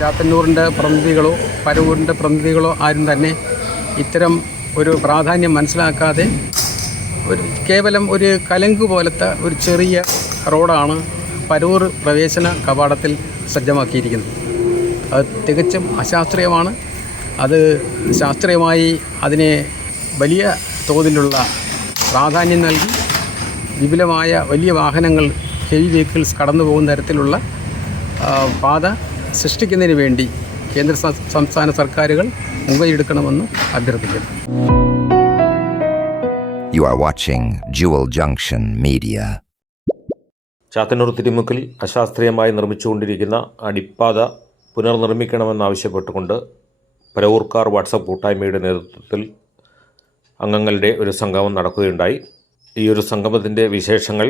ചാത്തന്നൂരിൻ്റെ പ്രതിനിധികളോ പരവൂരിൻ്റെ പ്രതിനിധികളോ ആരും തന്നെ ഇത്തരം ഒരു പ്രാധാന്യം മനസ്സിലാക്കാതെ കേവലം ഒരു കലങ്ക് പോലത്തെ ഒരു ചെറിയ റോഡാണ് പരവൂർ പ്രവേശന കവാടത്തിൽ സജ്ജമാക്കിയിരിക്കുന്നത്. അത് തികച്ചും അശാസ്ത്രീയമാണ്. അത് ശാസ്ത്രീയമായി അതിനെ വലിയ തോതിലുള്ള പ്രാധാന്യം നൽകി വിപുലമായ വലിയ വാഹനങ്ങൾ, ഹെവി വെഹിക്കിൾസ് കടന്നു പോകുന്ന തരത്തിലുള്ള പാത സൃഷ്ടിക്കുന്നതിന് വേണ്ടി കേന്ദ്ര സംസ്ഥാന സർക്കാരുകൾ മുൻകൈയെടുക്കണമെന്ന് അഭ്യർത്ഥിക്കുന്നു. You are watching Jewel Junction Media. Chathannoor തിരുമുക്കിൽ അശാസ്ത്രീയമായി നിർമ്മിച്ചുകൊണ്ടിരിക്കുന്ന അടിപ്പാത പുനർനിർമ്മിക്കണമെന്നാവശ്യപ്പെട്ടുകൊണ്ട് പരവൂർക്കാർ വാട്സപ്പ് കൂട്ടായ്മയുടെ നേതൃത്വത്തിൽ അംഗങ്ങളുടെ ഒരു സംഗമം നടക്കുകയുണ്ടായി. ഈ ഒരു സംഗമത്തിൻ്റെ വിശേഷങ്ങൾ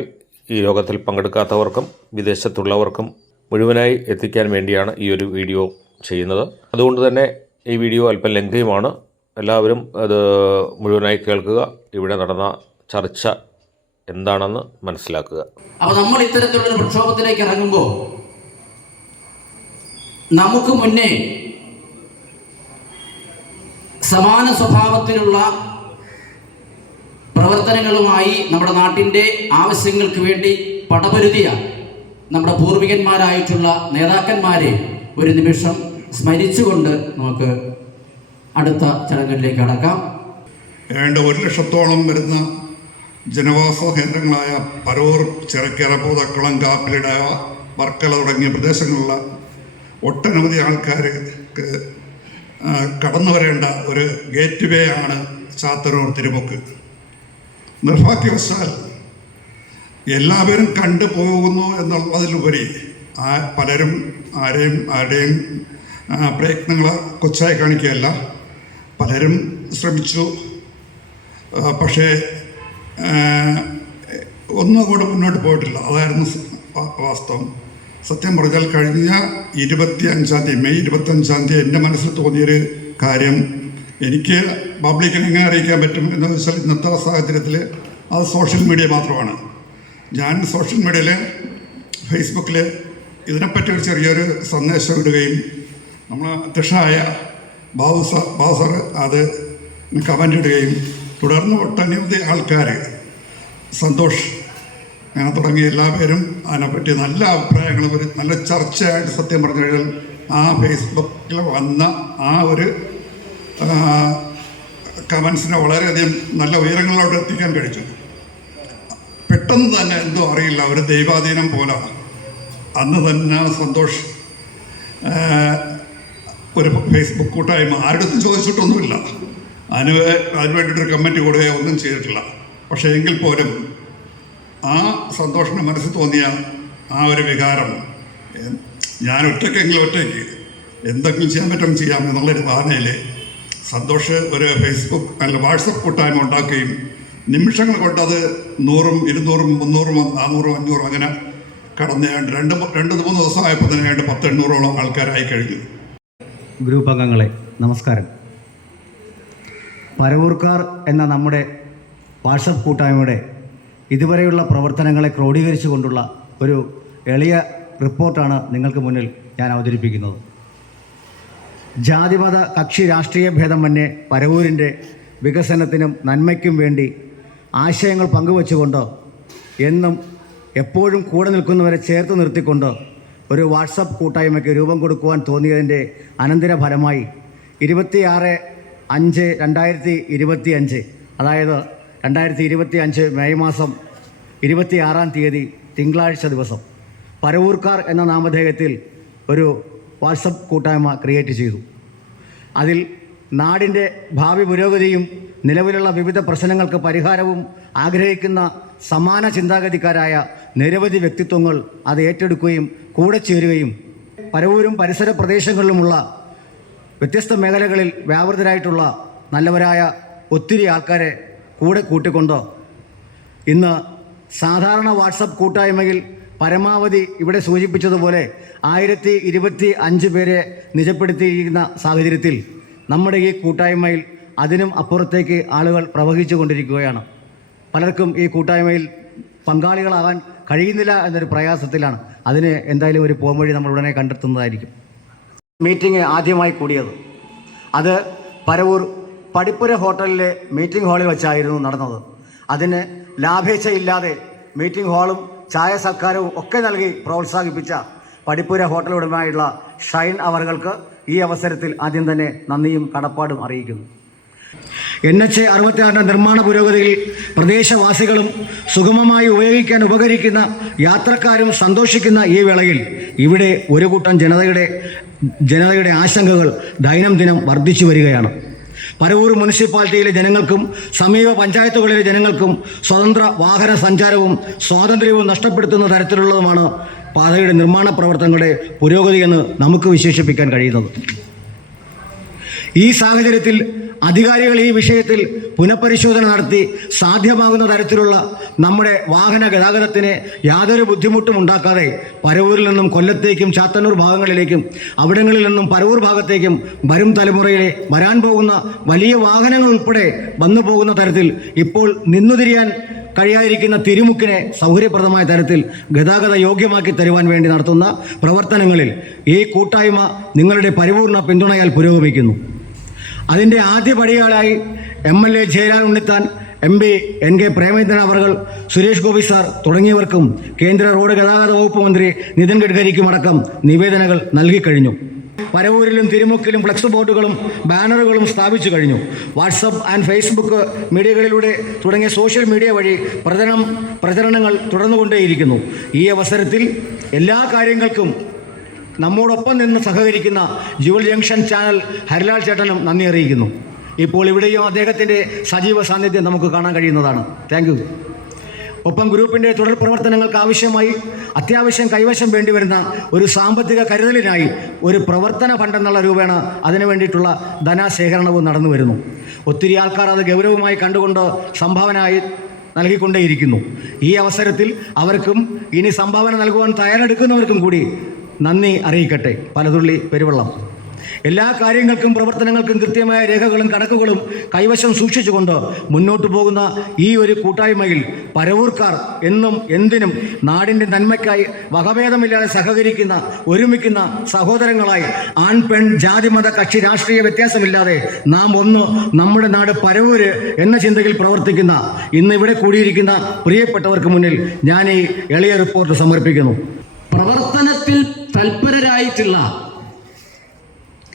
ഈ യോഗത്തിൽ പങ്കെടുക്കാത്തവർക്കും വിദേശത്തുള്ളവർക്കും മുഴുവനായി എത്തിക്കാൻ വേണ്ടിയാണ് ഈ ഒരു വീഡിയോ ചെയ്യുന്നത്. അതുകൊണ്ട് തന്നെ ഈ വീഡിയോ അല്പം ലെങ്തിയുമാണ്. എല്ലാവരും അത് മുഴുവനായി കേൾക്കുക. ഇവിടെ നടന്ന ചർച്ച എന്താണെന്ന് മനസ്സിലാക്കുക. അപ്പോൾ നമ്മൾ ഇത്തരത്തിലുള്ളൊരു പ്രക്ഷോഭത്തിലേക്ക് ഇറങ്ങുമ്പോൾ നമുക്ക് മുന്നേ സമാന സ്വഭാവത്തിലുള്ള പ്രവർത്തനങ്ങളുമായി നമ്മുടെ നാട്ടിൻ്റെ ആവശ്യങ്ങൾക്ക് വേണ്ടി പടപൊരുതിയ നമ്മുടെ പൂർവികന്മാരായിട്ടുള്ള നേതാക്കന്മാരെ ഒരു നിമിഷം സ്മരിച്ചുകൊണ്ട് നമുക്ക് അടുത്ത ചടങ്ങിലേക്ക് കടക്കാം. ഏതാണ്ട് 1,00,000-ഓളം വരുന്ന ജനവാസ കേന്ദ്രങ്ങളായ പരവൂർ, ചിറക്കര, പൂതക്കുളം, കാപ്പിലിട, വർക്കല തുടങ്ങിയ പ്രദേശങ്ങളിലുള്ള ഒട്ടനവധി ആൾക്കാർക്ക് കടന്നു വരേണ്ട ഒരു ഗേറ്റ് വേ ആണ് ചാത്തന്നൂർ തിരുമുക്ക്. നിർഭാഗ്യവശാൽ എല്ലാവരും കണ്ടു പോകുന്നു എന്നുള്ളതിലുപരി പലരും ആരുടെയും പ്രയത്നങ്ങൾ കൊച്ചായി കാണിക്കുകയല്ല. പലരും ശ്രമിച്ചു. പക്ഷേ ഒന്നും കൂടെ മുന്നോട്ട് പോയിട്ടില്ല. അതായിരുന്നു വാസ്തവം. സത്യം പറഞ്ഞാൽ കഴിഞ്ഞ 25-ാം തീയതി, മെയ് 25-ാം തീയതി എൻ്റെ മനസ്സിൽ തോന്നിയൊരു കാര്യം എനിക്ക് പബ്ലിക്കിനെ എങ്ങനെ അറിയിക്കാൻ പറ്റും എന്ന് വെച്ചാൽ ഇന്നത്തെ സാഹചര്യത്തിൽ അത് സോഷ്യൽ മീഡിയ മാത്രമാണ്. ഞാൻ സോഷ്യൽ മീഡിയയിൽ ഫേസ്ബുക്കിൽ ഇതിനെപ്പറ്റി ഒരു ചെറിയൊരു സന്ദേശം ഇടുകയും നമ്മൾ അധ്യക്ഷനായ ബാബു സാർ അത് കമൻ്റ് ഇടുകയും തുടർന്ന് ഒട്ടനവധി ആൾക്കാർ, സന്തോഷ് അങ്ങനെ തുടങ്ങി എല്ലാവരും അതിനെപ്പറ്റി നല്ല അഭിപ്രായങ്ങളും ഒരു നല്ല ചർച്ചയായിട്ട് സത്യം പറഞ്ഞു കഴിഞ്ഞാൽ ആ ഫേസ്ബുക്കിൽ വന്ന ആ ഒരു കമൻസിനെ വളരെയധികം നല്ല ഉയരങ്ങളിലോട്ട് എത്തിക്കാൻ കഴിച്ചു. പെട്ടെന്ന് തന്നെ എന്തോ അറിയില്ല, ഒരു ദൈവാധീനം പോലെ അന്ന് തന്നെ സന്തോഷ് ഒരു ഫേസ്ബുക്ക് കൂട്ടായ്മ ആരുടെ ചോദിച്ചിട്ടൊന്നുമില്ല, അതിന് വേണ്ടിയിട്ടൊരു കമൻറ്റ് കൊടുക്കുകയോ ഒന്നും ചെയ്തിട്ടില്ല. പക്ഷേ എങ്കിൽ പോലും ആ സന്തോഷിൻ്റെ മനസ്സിൽ തോന്നിയ ആ ഒരു വികാരം, ഞാൻ ഒറ്റയ്ക്ക് എന്തെങ്കിലും ചെയ്യാൻ പറ്റും ചെയ്യാം എന്നുള്ളൊരു ധാരണയിൽ സന്തോഷ് ഒരു ഫേസ്ബുക്ക് അല്ല വാട്സപ്പ് കൂട്ടായ്മ ഉണ്ടാക്കുകയും നിമിഷങ്ങൾ കൊണ്ടത് 100-ഉം 200-ഉം 300-ഉം 400-ഉം 500-ഉം അങ്ങനെ കടന്ന് 2-3 ദിവസമായപ്പോൾ തന്നെ 1000-800-ഓളം ആൾക്കാരായി കഴിഞ്ഞു. ഗ്രൂപ്പ് അംഗങ്ങളെ നമസ്കാരം. പരവൂർക്കാർ എന്ന നമ്മുടെ വാട്സപ്പ് കൂട്ടായ്മയുടെ ഇതുവരെയുള്ള പ്രവർത്തനങ്ങളെ ക്രോഡീകരിച്ചു കൊണ്ടുള്ള ഒരു എളിയ റിപ്പോർട്ടാണ് നിങ്ങൾക്ക് മുന്നിൽ ഞാൻ അവതരിപ്പിക്കുന്നത്. ജാതിമത കക്ഷി രാഷ്ട്രീയ ഭേദമന്യേ പരവൂരിൻ്റെ വികസനത്തിനും നന്മയ്ക്കും വേണ്ടി ആശയങ്ങൾ പങ്കുവച്ചുകൊണ്ട് എന്നും എപ്പോഴും കൂടെ നിൽക്കുന്നവരെ ചേർത്ത് നിർത്തിക്കൊണ്ട് ഒരു വാട്സപ്പ് കൂട്ടായ്മയ്ക്ക് രൂപം കൊടുക്കുവാൻ തോന്നിയതിൻ്റെ അനന്തരഫലമായി 26/5/2025 അതായത് 2025 മെയ് മാസം 26-ാം തീയതി തിങ്കളാഴ്ച ദിവസം പരവൂർക്കാർ എന്ന നാമധേയത്തിൽ ഒരു വാട്സപ്പ് കൂട്ടായ്മ ക്രിയേറ്റ് ചെയ്തു. അതിൽ നാടിൻ്റെ ഭാവി പുരോഗതിയും നിലവിലുള്ള വിവിധ പ്രശ്നങ്ങൾക്ക് പരിഹാരവും ആഗ്രഹിക്കുന്ന സമാന ചിന്താഗതിക്കാരായ നിരവധി വ്യക്തിത്വങ്ങൾ അത് ഏറ്റെടുക്കുകയും കൂടെ ചേരുകയും പരവൂരും പരിസര പ്രദേശങ്ങളിലുമുള്ള വ്യത്യസ്ത മേഖലകളിൽ വ്യാപൃതരായിട്ടുള്ള നല്ലവരായ ഒത്തിരി ആൾക്കാരെ കൂടെ കൂട്ടിക്കൊണ്ട് ഇന്ന് സാധാരണ വാട്സപ്പ് കൂട്ടായ്മയിൽ പരമാവധി ഇവിടെ സൂചിപ്പിച്ചതുപോലെ 1025 പേരെ നിജപ്പെടുത്തിയിരിക്കുന്ന സാഹചര്യത്തിൽ നമ്മുടെ ഈ കൂട്ടായ്മയിൽ അതിനും അപ്പുറത്തേക്ക് ആളുകൾ പ്രവഹിച്ചു കൊണ്ടിരിക്കുകയാണ്. പലർക്കും ഈ കൂട്ടായ്മയിൽ പങ്കാളികളാകാൻ കഴിയുന്നില്ല എന്നൊരു പ്രയാസത്തിലാണ്. അതിന് എന്തായാലും ഒരു പോംവഴി നമ്മൾ ഉടനെ കണ്ടെത്തുന്നതായിരിക്കും. മീറ്റിംഗ് ആദ്യമായി കൂടിയത്. അത് പരവൂർ പടിപ്പുര ഹോട്ടലിലെ മീറ്റിംഗ് ഹാളിൽ വെച്ചായിരുന്നു നടന്നത്. അതിന് ലാഭേച്ഛയില്ലാതെ മീറ്റിംഗ് ഹാളും ചായ സൽക്കാരവും ഒക്കെ നൽകി പ്രോത്സാഹിപ്പിച്ച പടിപ്പുര ഹോട്ടൽ ഉടമയായുള്ള ഷൈൻ അവർക്ക് ഈ അവസരത്തിൽ ആദ്യം തന്നെ നന്ദിയും കടപ്പാടും അറിയിക്കുന്നു. NH 66 നിർമ്മാണ പുരോഗതിയിൽ പ്രദേശവാസികളും സുഗമമായി ഉപയോഗിക്കാൻ ഉപകരിക്കുന്ന യാത്രക്കാരും സന്തോഷിക്കുന്ന ഈ വേളയിൽ ഇവിടെ ഒരു കൂട്ടം ജനതയുടെ ആശങ്കകൾ ദൈനംദിനം വർദ്ധിച്ചു വരികയാണ്. പരവൂർ മുനിസിപ്പാലിറ്റിയിലെ ജനങ്ങൾക്കും സമീപ പഞ്ചായത്തുകളിലെ ജനങ്ങൾക്കും സ്വതന്ത്ര വാഹന സഞ്ചാരവും സ്വാതന്ത്ര്യവും നഷ്ടപ്പെടുത്തുന്ന തരത്തിലുള്ളതുമാണ് പാതയുടെ നിർമ്മാണ പ്രവർത്തനങ്ങളുടെ പുരോഗതിയെന്ന് നമുക്ക് വിശേഷിപ്പിക്കാൻ കഴിയുന്നത്. ഈ സാഹചര്യത്തിൽ അധികാരികൾ ഈ വിഷയത്തിൽ പുനഃപരിശോധന നടത്തി സാധ്യമാകുന്ന തരത്തിലുള്ള നമ്മുടെ വാഹന ഗതാഗതത്തിന് യാതൊരു ബുദ്ധിമുട്ടും ഉണ്ടാക്കാതെ പരവൂരിൽ നിന്നും കൊല്ലത്തേക്കും ചാത്തന്നൂർ ഭാഗങ്ങളിലേക്കും അവിടങ്ങളിൽ നിന്നും പരവൂർ ഭാഗത്തേക്കും വരും തലമുറയിലെ വരാൻ പോകുന്ന വലിയ വാഹനങ്ങൾ ഉൾപ്പെടെ വന്നു പോകുന്ന തരത്തിൽ ഇപ്പോൾ നിന്നുതിരിയാൻ കഴിയാതിരിക്കുന്ന തിരുമുക്കിനെ സൗകര്യപ്രദമായ തരത്തിൽ ഗതാഗത യോഗ്യമാക്കി തരുവാൻ വേണ്ടി നടത്തുന്ന പ്രവർത്തനങ്ങളിൽ ഈ കൂട്ടായ്മ നിങ്ങളുടെ പരിപൂർണ പിന്തുണയാൽ പുരോഗമിക്കുന്നു. അതിൻ്റെ ആദ്യ പടികളായി MLA Jayalal Unnithan, MP NK Premachandran അവർ, സുരേഷ് ഗോപി സാർ തുടങ്ങിയവർക്കും കേന്ദ്ര റോഡ് ഗതാഗത വകുപ്പ് മന്ത്രി നിതിൻ ഗഡ്കരിക്കുമടക്കം നിവേദനങ്ങൾ നൽകിക്കഴിഞ്ഞു. പരവൂരിലും തിരുമുക്കിലും ഫ്ലക്സ് ബോർഡുകളും ബാനറുകളും സ്ഥാപിച്ചു കഴിഞ്ഞു. വാട്സപ്പ് ആൻഡ് ഫേസ്ബുക്ക് മീഡിയകളിലൂടെ തുടങ്ങിയ സോഷ്യൽ മീഡിയ വഴി പ്രചരണങ്ങൾ തുടർന്നുകൊണ്ടേയിരിക്കുന്നു. ഈ അവസരത്തിൽ എല്ലാ കാര്യങ്ങൾക്കും നമ്മോടൊപ്പം നിന്ന് സഹകരിക്കുന്ന ജുവൽ ജംഗ്ഷൻ ചാനൽ ഹരിലാൽ ചേട്ടനും നന്ദി അറിയിക്കുന്നു. ഇപ്പോൾ ഇവിടെയും അദ്ദേഹത്തിൻ്റെ സജീവ സാന്നിധ്യം നമുക്ക് കാണാൻ കഴിയുന്നതാണ്. Thank you. ഒപ്പം ഗ്രൂപ്പിൻ്റെ തുടർ പ്രവർത്തനങ്ങൾക്ക് ആവശ്യമായി അത്യാവശ്യം കൈവശം വേണ്ടിവരുന്ന ഒരു സാമ്പത്തിക കരുതലിനായി ഒരു പ്രവർത്തന ഫണ്ട് എന്നുള്ള രൂപേണ അതിനു വേണ്ടിയിട്ടുള്ള ധനശേഖരണവും നടന്നു വരുന്നു. ഒത്തിരി ആൾക്കാർ അത് ഗൗരവമായി കണ്ടുകൊണ്ട് സംഭാവനയായി നൽകിക്കൊണ്ടേയിരിക്കുന്നു. ഈ അവസരത്തിൽ അവർക്കും ഇനി സംഭാവന നൽകുവാൻ തയ്യാറെടുക്കുന്നവർക്കും കൂടി നന്ദി അറിയിക്കട്ടെ. പലതുള്ളി പെരുവെള്ളം. എല്ലാ കാര്യങ്ങൾക്കും പ്രവർത്തനങ്ങൾക്കും കൃത്യമായ രേഖകളും കണക്കുകളും കൈവശം സൂക്ഷിച്ചുകൊണ്ട് മുന്നോട്ട് പോകുന്ന ഈ ഒരു കൂട്ടായ്മയിൽ പരവൂർക്കാർ എന്നും എന്തിനും നാടിൻ്റെ നന്മയ്ക്കായി വകഭേദമില്ലാതെ സഹകരിക്കുന്ന ഒരുമിക്കുന്ന സഹോദരങ്ങളായി ആൺ പെൺ ജാതി മത കക്ഷി രാഷ്ട്രീയ വ്യത്യാസമില്ലാതെ നാം ഒന്ന് നമ്മുടെ നാട് പരവൂര് എന്ന ചിന്തയിൽ പ്രവർത്തിക്കുന്ന ഇന്ന് ഇവിടെ കൂടിയിരിക്കുന്ന പ്രിയപ്പെട്ടവർക്ക് മുന്നിൽ ഞാൻ ഈ എളിയ റിപ്പോർട്ട് സമർപ്പിക്കുന്നു. പ്രവർത്തനത്തിൽ തൽപരരായിട്ടുള്ള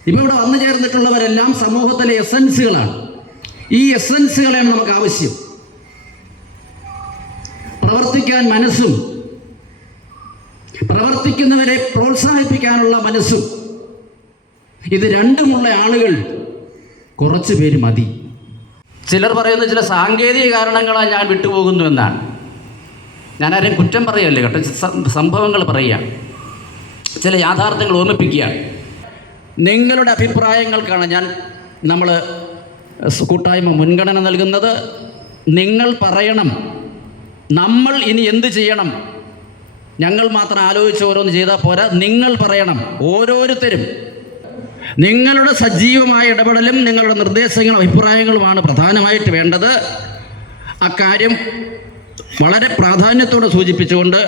ഇപ്പോൾ ഇവിടെ വന്നു ചേർന്നിട്ടുള്ളവരെല്ലാം സമൂഹത്തിലെ എസൻസുകളാണ്. ഈ എസൻസുകളാണ് നമുക്ക് ആവശ്യം. പ്രവർത്തിക്കാൻ മനസ്സും പ്രവർത്തിക്കുന്നവരെ പ്രോത്സാഹിപ്പിക്കാനുള്ള മനസ്സും ഇത് രണ്ടുമുള്ള ആളുകൾ കുറച്ചു പേര് മതി. ചിലർ പറയുന്ന ചില സാങ്കേതിക കാരണങ്ങളാൽ ഞാൻ വിട്ടുപോകുന്നു എന്നാണ്. ഞാനാരെയും കുറ്റം പറയല്ലേ കേട്ടോ, സംഭവങ്ങൾ പറയുക, ചില യാഥാർത്ഥ്യങ്ങൾ ഓർമ്മിപ്പിക്കുകയാണ്. നിങ്ങളുടെ അഭിപ്രായങ്ങൾക്കാണ് നമ്മൾ കൂട്ടായ്മ മുൻഗണന നൽകുന്നത്. നിങ്ങൾ പറയണം നമ്മൾ ഇനി എന്ത് ചെയ്യണം. ഞങ്ങൾ മാത്രം ആലോചിച്ച് ഓരോന്ന് ചെയ്താൽ പോരാ, നിങ്ങൾ പറയണം. ഓരോരുത്തരും നിങ്ങളുടെ സജീവമായ ഇടപെടലും നിങ്ങളുടെ നിർദ്ദേശങ്ങളും അഭിപ്രായങ്ങളുമാണ് പ്രധാനമായിട്ട് വേണ്ടത്. അക്കാര്യം വളരെ പ്രാധാന്യത്തോടെ സൂചിപ്പിച്ചുകൊണ്ട്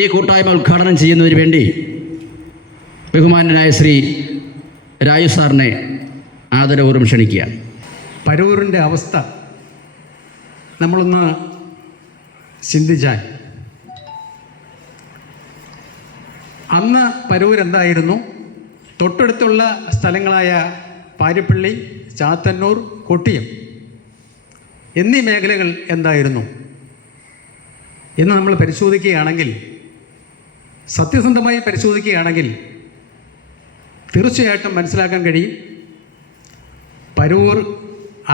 ഈ കൂട്ടായ്മ ഉദ്ഘാടനം ചെയ്യുന്നതിന് വേണ്ടി ബഹുമാന്യനായ ശ്രീ രാജു സാറിനെ ആദരപൂർവ്വം ക്ഷണിക്കുക. പരവൂരിൻ്റെ അവസ്ഥ നമ്മളൊന്ന് ചിന്തിച്ചാൽ അന്ന് പരവൂർ എന്തായിരുന്നു? തൊട്ടടുത്തുള്ള സ്ഥലങ്ങളായ പാരിപ്പള്ളി, ചാത്തന്നൂർ, കൊട്ടിയം എന്നീ മേഖലകൾ എന്തായിരുന്നു എന്ന് നമ്മൾ പരിശോധിക്കുകയാണെങ്കിൽ, സത്യസന്ധമായി പരിശോധിക്കുകയാണെങ്കിൽ തീർച്ചയായിട്ടും മനസ്സിലാക്കാൻ കഴിയും പരവൂർ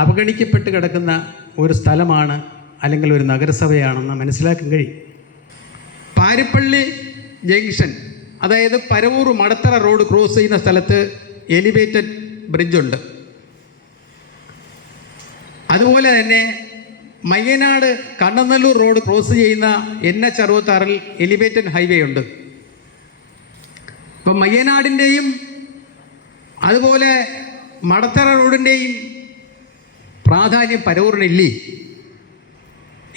അവഗണിക്കപ്പെട്ട് കിടക്കുന്ന ഒരു സ്ഥലമാണ്, അല്ലെങ്കിൽ ഒരു നഗരസഭയാണെന്ന് മനസ്സിലാക്കാൻ കഴിയും. പാരിപ്പള്ളി ജംഗ്ഷൻ, അതായത് പരവൂർ മടത്തറ റോഡ് ക്രോസ് ചെയ്യുന്ന സ്ഥലത്ത് എലിവേറ്റഡ് ബ്രിഡ്ജുണ്ട്. അതുപോലെ തന്നെ മയ്യനാട് കണ്ണനല്ലൂർ റോഡ് ക്രോസ് ചെയ്യുന്ന NH 66 എലിവേറ്റഡ് ഹൈവേ ഉണ്ട്. അപ്പം മയ്യനാടിൻ്റെയും അതുപോലെ മടത്തറ റോഡിൻ്റെയും പ്രാധാന്യം പരവൂരിനില്ലേ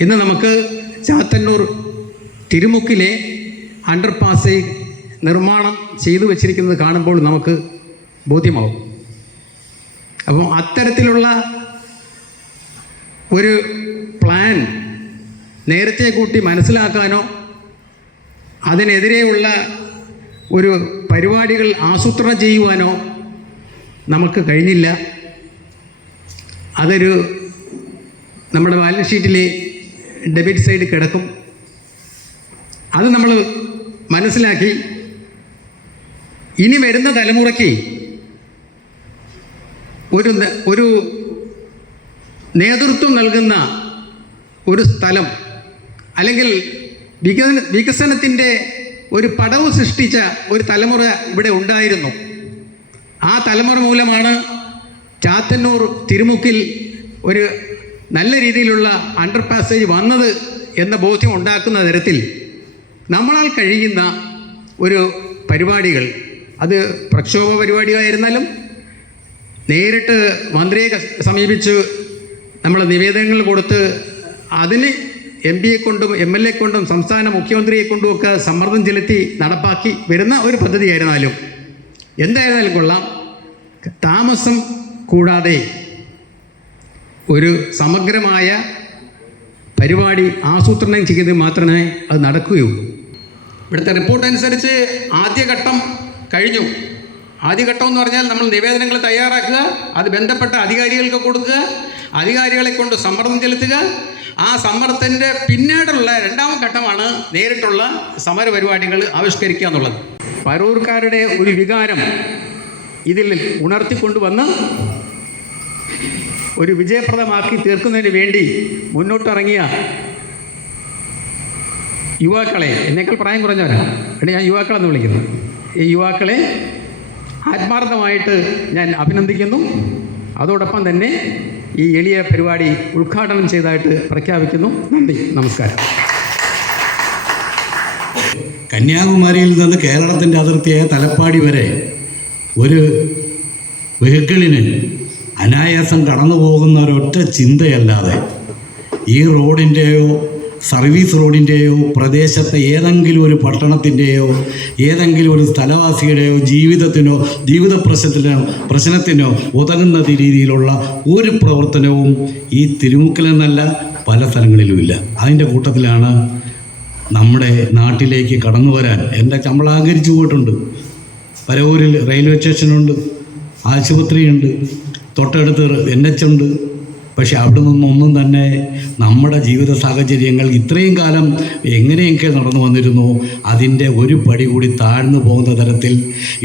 ഇന്ന് നമുക്ക് ചാത്തന്നൂർ തിരുമുക്കിലെ അണ്ടർപാസ് നിർമ്മാണം ചെയ്തു വച്ചിരിക്കുന്നത് കാണുമ്പോൾ നമുക്ക് ബോധ്യമാവും. അപ്പം അത്തരത്തിലുള്ള ഒരു പ്ലാൻ നേരത്തെ കൂട്ടി മനസ്സിലാക്കാനോ അതിനെതിരെയുള്ള ഒരു പരിപാടികൾ ആസൂത്രണം ചെയ്യുവാനോ നമുക്ക് കഴിഞ്ഞില്ല. അതൊരു നമ്മുടെ ബാലൻസ് ഷീറ്റിൽ ഡെബിറ്റ് സൈഡ് കിടക്കും. അത് നമ്മൾ മനസ്സിലാക്കി ഇനി വരുന്ന തലമുറയ്ക്ക് ഒരു നേതൃത്വം നൽകുന്ന ഒരു സ്ഥലം അല്ലെങ്കിൽ വികസനത്തിൻ്റെ ഒരു പടവ് സൃഷ്ടിച്ച ഒരു തലമുറ ഇവിടെ ഉണ്ടായിരുന്നു. ആ തലമുറ മൂലമാണ് ചാത്തന്നൂർ തിരുമുക്കിൽ ഒരു നല്ല രീതിയിലുള്ള അണ്ടർ പാസേജ് വന്നത് എന്ന ബോധ്യം ഉണ്ടാക്കുന്ന തരത്തിൽ നമ്മളാൽ കഴിയുന്ന ഒരു പരിപാടികൾ, അത് പ്രക്ഷോഭ പരിപാടിയായിരുന്നാലും നേരിട്ട് മന്ത്രിയെ സമീപിച്ച് നമ്മൾ നിവേദനങ്ങൾ കൊടുത്ത് അതിന് MP യെ കൊണ്ടും MLA കൊണ്ടും സംസ്ഥാന മുഖ്യമന്ത്രിയെ കൊണ്ടുമൊക്കെ സമ്മർദ്ദം ചെലുത്തി നടപ്പാക്കി വരുന്ന ഒരു പദ്ധതിയായിരുന്നാലും എന്തായിരുന്നാലും കൊള്ളാം, താമസം കൂടാതെ ഒരു സമഗ്രമായ പരിപാടി ആസൂത്രണം ചെയ്ത് മാത്രമേ അത് നടക്കുകയുള്ളൂ. ഇവിടുത്തെ റിപ്പോർട്ട് അനുസരിച്ച് ആദ്യഘട്ടം കഴിഞ്ഞു. ആദ്യഘട്ടം എന്ന് പറഞ്ഞാൽ നമ്മൾ നിവേദനങ്ങൾ തയ്യാറാക്കുക, അത് ബന്ധപ്പെട്ട അധികാരികൾക്ക് കൊടുക്കുക, അധികാരികളെ കൊണ്ട് സമ്മർദ്ദം ചെലുത്തുക. ആ സമ്മർദ്ദത്തിൻ്റെ പിന്നീടുള്ള രണ്ടാം ഘട്ടമാണ് നേരിട്ടുള്ള സമര പരിപാടികൾ ആവിഷ്കരിക്കുക എന്നുള്ളത്. പരൂർക്കാരുടെ ഒരു വികാരം ഇതിൽ ഉണർത്തിക്കൊണ്ടുവന്ന് ഒരു വിജയപ്രദമാക്കി തീർക്കുന്നതിന് വേണ്ടി മുന്നോട്ടിറങ്ങിയ യുവാക്കളെ, എന്നേക്കാൾ പ്രായം കുറഞ്ഞവരാണ്, എന്നിട്ട് ഞാൻ യുവാക്കളെന്ന് വിളിക്കുന്നത്, ഈ യുവാക്കളെ ആത്മാർത്ഥമായിട്ട് ഞാൻ അഭിനന്ദിക്കുന്നു. അതോടൊപ്പം തന്നെ ഈ എളിയ പരിപാടി ഉദ്ഘാടനം ചെയ്തതായിട്ട് പ്രഖ്യാപിക്കുന്നു. നന്ദി, നമസ്കാരം. കന്യാകുമാരിയിൽ നിന്ന് കേരളത്തിൻ്റെ അതിർത്തിയായ തലപ്പാടി വരെ ഒരു വെഹിക്കിളിന് അനായാസം കടന്നു പോകുന്ന ഒരൊറ്റ ചിന്തയല്ലാതെ ഈ റോഡിൻ്റെയോ സർവീസ് റോഡിൻ്റെയോ പ്രദേശത്തെ ഏതെങ്കിലും ഒരു പട്ടണത്തിൻ്റെയോ ഏതെങ്കിലും ഒരു സ്ഥലവാസിയുടെയോ ജീവിത പ്രശ്നത്തിനോ ഉതകുന്ന രീതിയിലുള്ള ഒരു പ്രവർത്തനവും ഈ തിരുമുക്കിലെന്നല്ല പല സ്ഥലങ്ങളിലുമില്ല. അതിൻ്റെ കൂട്ടത്തിലാണ് നമ്മുടെ നാട്ടിലേക്ക് കടന്നു വരാൻ എൻ്റെ ചമ്പളാകരിച്ചു പോയിട്ടുണ്ട്. പരവൂരിൽ റെയിൽവേ സ്റ്റേഷനുണ്ട്, ആശുപത്രിയുണ്ട്, തൊട്ടടുത്ത് NH ഉണ്ട്. പക്ഷെ അവിടെ നിന്നൊന്നും തന്നെ നമ്മുടെ ജീവിത സാഹചര്യങ്ങൾ ഇത്രയും കാലം എങ്ങനെയൊക്കെ നടന്നു വന്നിരുന്നു അതിൻ്റെ ഒരു പടി കൂടി താഴ്ന്നു പോകുന്ന തരത്തിൽ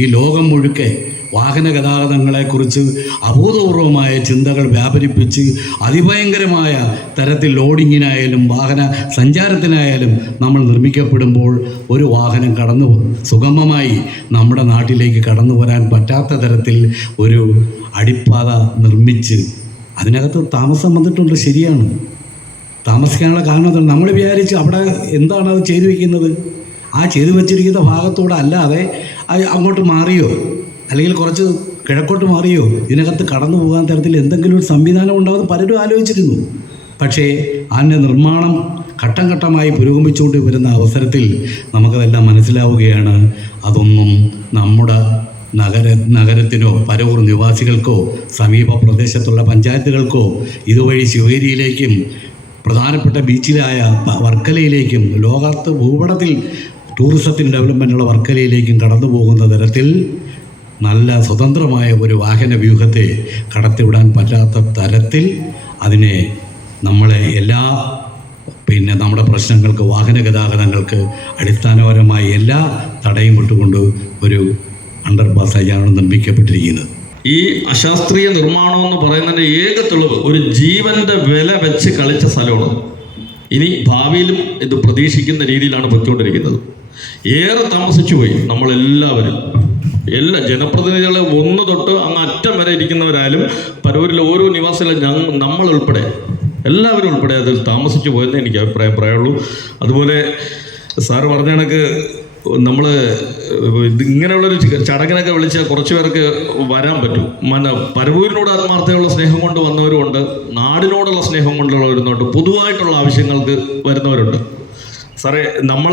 ഈ ലോകം മുഴുക്കെ വാഹന ഗതാഗതങ്ങളെക്കുറിച്ച് അഭൂതപൂർവമായ ചിന്തകൾ വ്യാപരിപ്പിച്ച് അതിഭയങ്കരമായ തരത്തിൽ ലോഡിങ്ങിനായാലും വാഹന സഞ്ചാരത്തിനായാലും നമ്മൾ നിർമ്മിക്കപ്പെടുമ്പോൾ ഒരു വാഹനം സുഗമമായി നമ്മുടെ നാട്ടിലേക്ക് കടന്നു വരാൻ പറ്റാത്ത തരത്തിൽ ഒരു അടിപ്പാത നിർമ്മിച്ച് അതിനകത്ത് താമസം വന്നിട്ടുണ്ട്. ശരിയാണ്, താമസിക്കാനുള്ള കാരണം നമ്മൾ വിചാരിച്ച് അവിടെ എന്താണ് അത് ചെയ്തു വയ്ക്കുന്നത്, ആ ചെയ്തു വച്ചിരിക്കുന്ന ഭാഗത്തൂടെ അല്ലാതെ അങ്ങോട്ട് മാറിയോ അല്ലെങ്കിൽ കുറച്ച് കിഴക്കോട്ട് മാറിയോ ഇതിനകത്ത് കടന്നു പോകാൻ തരത്തിൽ എന്തെങ്കിലും ഒരു സംവിധാനം ഉണ്ടാകുമെന്ന് പലരും ആലോചിച്ചിരുന്നു. പക്ഷേ അതിൻ്റെ നിർമ്മാണം ഘട്ടം ഘട്ടമായി പുരോഗമിച്ചുകൊണ്ട് വരുന്ന അവസരത്തിൽ നമുക്കതെല്ലാം മനസ്സിലാവുകയാണ് അതൊന്നും നമ്മുടെ നഗരത്തിനോ പരവൂർ നിവാസികൾക്കോ സമീപ പ്രദേശത്തുള്ള പഞ്ചായത്തുകൾക്കോ ഇതുവഴി ശിവേരിയിലേക്കും പ്രധാനപ്പെട്ട ബീച്ചിലായ വർക്കലയിലേക്കും ലോകത്ത് ഭൂപടത്തിൽ ടൂറിസത്തിന് ഡെവലപ്മെൻറ്റുള്ള വർക്കലയിലേക്കും കടന്നു പോകുന്ന തരത്തിൽ നല്ല സ്വതന്ത്രമായ ഒരു വാഹന വ്യൂഹത്തെ കടത്തിവിടാൻ പറ്റാത്ത തരത്തിൽ അതിനെ നമ്മളെ നമ്മുടെ പ്രശ്നങ്ങൾക്ക് വാഹന ഗതാഗതങ്ങൾക്ക് അടിസ്ഥാനപരമായ എല്ലാ തടയും വിട്ടുകൊണ്ട് ഒരു അണ്ടർ പാസേജാണ് നിർമ്മിക്കപ്പെട്ടിരിക്കുന്നത്. ഈ അശാസ്ത്രീയ നിർമ്മാണം എന്ന് പറയുന്നതിൻ്റെ ഏക തെളിവ് ഒരു ജീവൻ്റെ വില വെച്ച് കളിച്ച സ്ഥലമാണ്. ഇനി ഭാവിയിലും ഇത് പ്രതീക്ഷിക്കുന്ന രീതിയിലാണ് പൊയ്ക്കൊണ്ടിരിക്കുന്നത്. ഏറെ താമസിച്ചു പോയി നമ്മളെല്ലാവരും, എല്ലാ ജനപ്രതിനിധികളെ ഒന്ന് തൊട്ട് അങ്ങ് അറ്റം വരെ ഇരിക്കുന്നവരായാലും പരവൂരിലെ ഓരോ നിവാസികളും നമ്മളുൾപ്പെടെ എല്ലാവരും ഉൾപ്പെടെ അതിൽ താമസിച്ചു പോയെന്ന് എനിക്ക് അഭിപ്രായം പറയുള്ളൂ. അതുപോലെ സാറ് പറഞ്ഞ കണക്ക് നമ്മൾ ഇങ്ങനെയുള്ളൊരു ചടങ്ങിനൊക്കെ വിളിച്ചാൽ കുറച്ച് പേർക്ക് വരാൻ പറ്റും. പരവൂരിനോട് ആത്മാർത്ഥതയുള്ള സ്നേഹം കൊണ്ട് വന്നവരുമുണ്ട്, നാടിനോടുള്ള സ്നേഹം കൊണ്ടുള്ളവരുന്നുണ്ട്, പൊതുവായിട്ടുള്ള ആവശ്യങ്ങൾക്ക് വരുന്നവരുണ്ട്. സാറേ, നമ്മൾ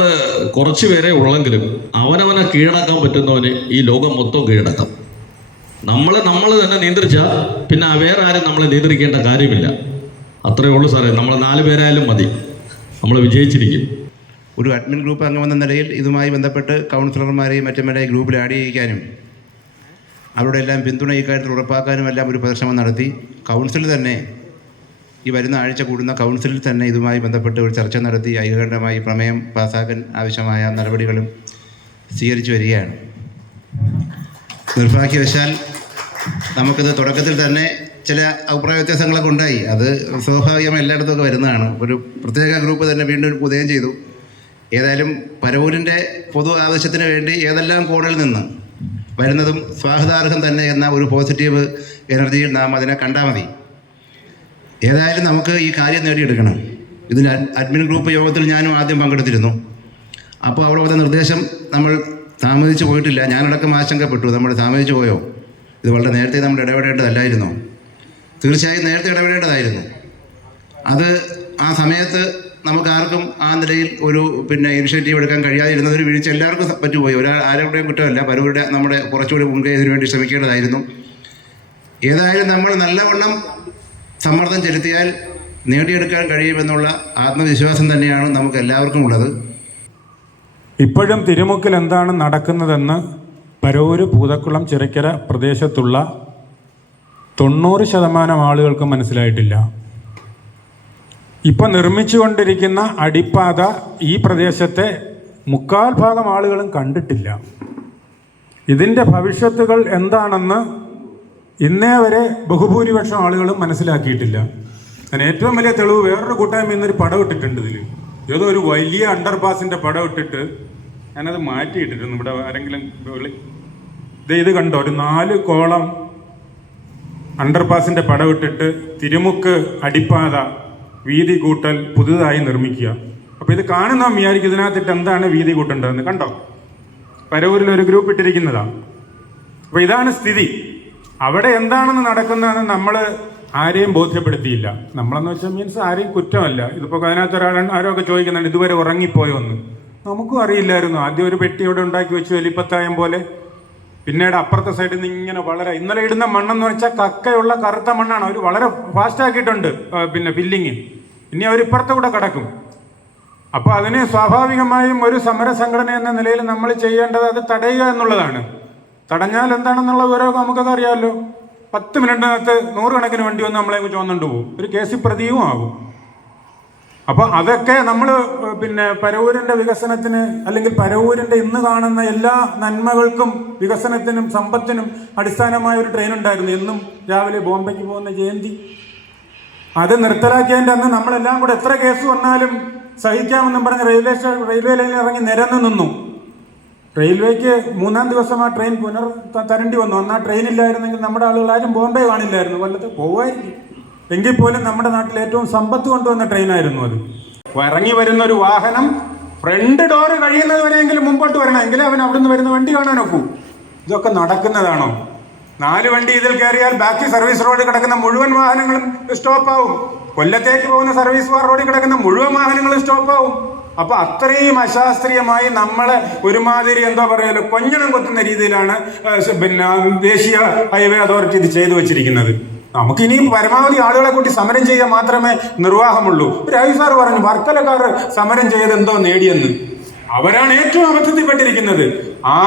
കുറച്ച് പേരെ ഉള്ളെങ്കിലും അവനവനെ കീഴടക്കാൻ പറ്റുന്നവന് ഈ ലോകം മൊത്തം കീഴടക്കാം. നമ്മൾ തന്നെ നിയന്ത്രിച്ചാൽ പിന്നെ വേറെ ആരും നമ്മളെ നിയന്ത്രിക്കേണ്ട കാര്യമില്ല. അത്രയേ ഉള്ളൂ സാറേ. നമ്മൾ 4 പേരായാലും മതി, നമ്മൾ വിജയിച്ചിരിക്കും. ഒരു അഡ്മിൻ ഗ്രൂപ്പ് അംഗമെന്ന നിലയിൽ ഇതുമായി ബന്ധപ്പെട്ട് കൗൺസിലർമാരെയും മറ്റും ഗ്രൂപ്പിൽ ആഡ് ചെയ്യിക്കാനും അവരുടെ എല്ലാം പിന്തുണ ഇക്കാര്യത്തിൽ ഉറപ്പാക്കാനും എല്ലാം ഒരു പരിശ്രമം നടത്തി. കൗൺസിൽ തന്നെ ഈ വരുന്ന ആഴ്ച കൂടുന്ന കൗൺസിലിൽ തന്നെ ഇതുമായി ബന്ധപ്പെട്ട് ഒരു ചർച്ച നടത്തി ഐകകണ്ഠമായി പ്രമേയം പാസ്സാക്കാൻ ആവശ്യമായ നടപടികളും സ്വീകരിച്ചു വരികയാണ്. നിർഭാഗ്യവശാൽ നമുക്കിത് തുടക്കത്തിൽ തന്നെ ചില അഭിപ്രായ വ്യത്യാസങ്ങളൊക്കെ ഉണ്ടായി. അത് സ്വാഭാവികമായി എല്ലായിടത്തുമൊക്കെ വരുന്നതാണ്. ഒരു പ്രത്യേക ഗ്രൂപ്പ് തന്നെ വീണ്ടും ഉദയം ചെയ്തു. ഏതായാലും പരവൂരിൻ്റെ പൊതു ആവശ്യത്തിന് വേണ്ടി ഏതെല്ലാം കോണിൽ നിന്ന് വരുന്നതും സ്വാഗതാർഹം തന്നെ എന്ന ഒരു പോസിറ്റീവ് എനർജിയിൽ നാം അതിനെ കണ്ടാൽ മതി. ഏതായാലും നമുക്ക് ഈ കാര്യം നേടിയെടുക്കണം. ഇതിൽ അഡ്മിൻ ഗ്രൂപ്പ് യോഗത്തിൽ ഞാനും ആദ്യം പങ്കെടുത്തിരുന്നു. അപ്പോൾ അവിടെ വന്ന നിർദ്ദേശം നമ്മൾ താമസിച്ചു പോയിട്ടില്ല. ഞാനടക്കം ആശങ്കപ്പെട്ടു, നമ്മൾ താമസിച്ചു പോയോ, ഇത് വളരെ നേരത്തെ നമ്മൾ ഇടപെടേണ്ടതല്ലായിരുന്നോ? തീർച്ചയായും നേരത്തെ ഇടപെടേണ്ടതായിരുന്നു. അത് ആ സമയത്ത് നമുക്കാർക്കും ആ നിലയിൽ ഒരു ഇനിഷ്യേറ്റീവ് എടുക്കാൻ കഴിയാതിരുന്നതൊരു വീഴ്ച എല്ലാവർക്കും പറ്റുപോയി. ആരുടെയും കുറ്റമല്ല, പലരുടെ നമ്മുടെ കുറച്ചുകൂടി മുൻകൈ ഇതിനു വേണ്ടി ശ്രമിക്കേണ്ടതായിരുന്നു. ഏതായാലും നമ്മൾ നല്ലവണ്ണം സമ്മർദ്ദം ചെലുത്തിയാൽ നേടിയെടുക്കാൻ കഴിയുമെന്നുള്ള ആത്മവിശ്വാസം തന്നെയാണ് നമുക്ക് എല്ലാവർക്കും ഉള്ളത്. ഇപ്പോഴും തിരുമുക്കിൽ എന്താണ് നടക്കുന്നതെന്ന് പരവൂര്, പൂതക്കുളം, ചിറക്കര പ്രദേശത്തുള്ള 90% ആളുകൾക്ക് മനസ്സിലായിട്ടില്ല. ഇപ്പം നിർമ്മിച്ചുകൊണ്ടിരിക്കുന്ന അടിപ്പാത ഈ പ്രദേശത്തെ 3/4 ആളുകളും കണ്ടിട്ടില്ല. ഇതിൻ്റെ ഭവിഷ്യത്തുകൾ എന്താണെന്ന് ഇന്നേ വരെ ബഹുഭൂരിപക്ഷം ആളുകളും മനസ്സിലാക്കിയിട്ടില്ല. അതിന് ഏറ്റവും വലിയ തെളിവ് വേറൊരു കൂട്ടായ്മ ഇന്നൊരു പടം ഇട്ടിട്ടുണ്ട്. ഇതിൽ ഏതോ ഒരു വലിയ അണ്ടർപാസിൻ്റെ പടം ഇട്ടിട്ട് ഞാനത് മാറ്റിയിട്ടിരുന്നു. ഇവിടെ ആരെങ്കിലും ഇത് കണ്ടോ, ഒരു 4 കോളം അണ്ടർപാസിൻ്റെ പടം ഇട്ടിട്ട് തിരുമുക്ക് അടിപ്പാത വീതി കൂട്ടൽ പുതുതായി നിർമ്മിക്കുക. അപ്പോൾ ഇത് കാണുന്ന വിചാരിക്കും ഇതിനകത്തിട്ട് എന്താണ് വീതി കൂട്ടേണ്ടതെന്ന്. കണ്ടോ, പരവൂരിൽ ഒരു ഗ്രൂപ്പ് ഇട്ടിരിക്കുന്നതാണ്. അപ്പോൾ ഇതാണ് സ്ഥിതി. അവിടെ എന്താണെന്ന് നടക്കുന്നതെന്ന് നമ്മൾ ആരെയും ബോധ്യപ്പെടുത്തിയില്ല. നമ്മളെന്ന് വെച്ചാൽ മീൻസ് ആരെയും കുറ്റമല്ല. ഇതിപ്പോൾ അതിനകത്ത് ആരൊക്കെ ചോദിക്കുന്നുണ്ട് ഇതുവരെ ഉറങ്ങിപ്പോയോ എന്ന്. നമുക്കും അറിയില്ലായിരുന്നു. ആദ്യം ഒരു പെട്ടി ഇവിടെ ഉണ്ടാക്കി വെച്ചു, എലിപ്പത്തായം പോലെ. പിന്നീട് അപ്പുറത്തെ സൈഡിൽ നിന്ന് ഇങ്ങനെ വളരെ ഇന്നലെ ഇടുന്ന മണ്ണെന്ന് വെച്ചാൽ കക്കയുള്ള കറുത്ത മണ്ണാണ്. അവർ വളരെ ഫാസ്റ്റാക്കിയിട്ടുണ്ട് ഫില്ലിങ്. ഇനി അവർ ഇപ്പുറത്തെ കൂടെ കിടക്കും. അപ്പോൾ അതിന് സ്വാഭാവികമായും ഒരു സമര സംഘടന എന്ന നിലയിൽ നമ്മൾ ചെയ്യേണ്ടത് അത് തടയുക എന്നുള്ളതാണ്. തടഞ്ഞാൽ എന്താണെന്നുള്ള വിവരമൊക്കെ നമുക്കൊക്കെ അറിയാമല്ലോ. 10 മിനിറ്റിനകത്ത് 100 കണക്കിന് വണ്ടി വന്ന് നമ്മളെ ചുവന്നുകൊണ്ട് പോകും. ഒരു കേസിൽ പ്രതിയും ആകും. അപ്പോൾ അതൊക്കെ നമ്മൾ പരവൂരിൻ്റെ വികസനത്തിന്, അല്ലെങ്കിൽ പരവൂരിൻ്റെ ഇന്ന് കാണുന്ന എല്ലാ നന്മകൾക്കും വികസനത്തിനും സമ്പത്തിനും അടിസ്ഥാനമായ ഒരു ട്രെയിൻ ഉണ്ടായിരുന്നു. എന്നും രാവിലെ ബോംബെക്ക് പോകുന്ന ജയന്തി. അത് നിർത്തലാക്കിയതിൻ്റെ അന്ന് നമ്മളെല്ലാം കൂടെ എത്ര കേസ് വന്നാലും സഹിക്കാമെന്നും പറഞ്ഞ് റെയിൽവേ ലൈനിൽ ഇറങ്ങി നിരന്നു നിന്നു. റെയിൽവേക്ക് 3-ാം ദിവസം ആ ട്രെയിൻ തരേണ്ടി വന്നു. അന്ന് ആ ട്രെയിൻ ഇല്ലായിരുന്നെങ്കിൽ നമ്മുടെ ആളുകൾ ആരും ബോംബെ കാണില്ലായിരുന്നു, കൊല്ലത്ത് പോവായിരിക്കും. എങ്കിൽ പോലും നമ്മുടെ നാട്ടിൽ ഏറ്റവും സമ്പത്ത് കൊണ്ടുവന്ന ട്രെയിനായിരുന്നു അത്. ഇറങ്ങി വരുന്ന ഒരു വാഹനം ഫ്രണ്ട് ഡോറ് കഴിയുന്നത് വരെയെങ്കിലും മുമ്പോട്ട് വരണം, എങ്കിലും അവൻ അവിടുന്ന് വരുന്ന വണ്ടി കാണാൻ ഒക്കൂ. ഇതൊക്കെ നടക്കുന്നതാണോ? 4 വണ്ടി ഇതിൽ കയറിയാൽ ബാക്കി സർവീസ് റോഡിൽ കിടക്കുന്ന മുഴുവൻ വാഹനങ്ങളും സ്റ്റോപ്പാവും. കൊല്ലത്തേക്ക് പോകുന്ന സർവീസ് റോഡിൽ കിടക്കുന്ന മുഴുവൻ വാഹനങ്ങളും സ്റ്റോപ്പാവും. അപ്പൊ അത്രയും അശാസ്ത്രീയമായി നമ്മളെ ഒരുമാതിരി എന്താ പറയുക കൊഞ്ഞണം കൊത്തുന്ന രീതിയിലാണ് ദേശീയ ഹൈവേ അതോറിറ്റി ഇത് ചെയ്തു വെച്ചിരിക്കുന്നത്. നമുക്കിനിയും പരമാവധി ആളുകളെ കൂട്ടി സമരം ചെയ്യാൻ മാത്രമേ നിർവാഹമുള്ളൂ. രവി സാർ പറഞ്ഞു വർക്കലക്കാർ സമരം ചെയ്ത് എന്തോ നേടിയെന്ന്. അവരാണ് ഏറ്റവും അബദ്ധത്തിൽപ്പെട്ടിരിക്കുന്നത്. ആ